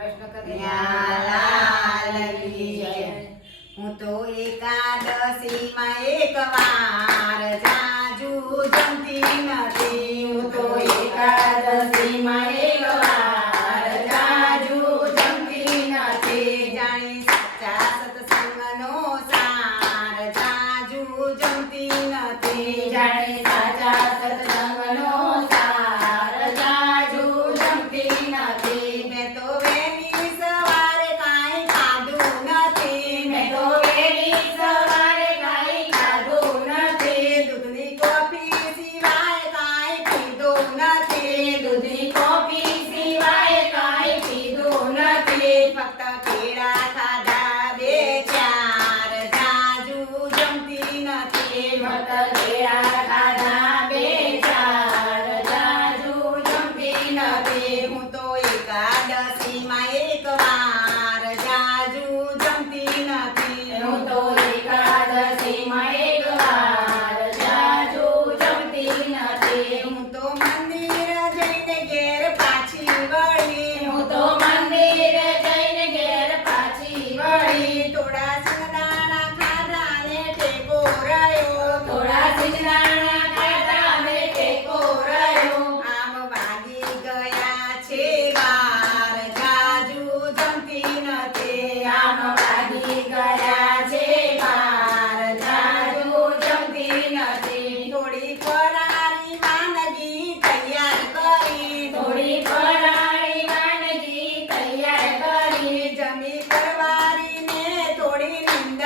હું એક વાર જાજુ તો એકાદશી એક વાર જાજુ જમતી નથી. જાણી સાચા સત્સંગ નો જમતી નથી. જાણી સાચા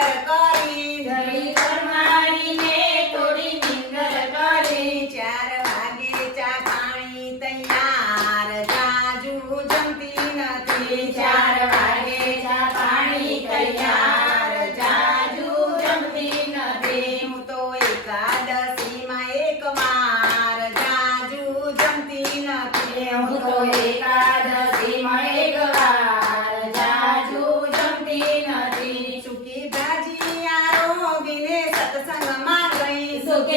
É.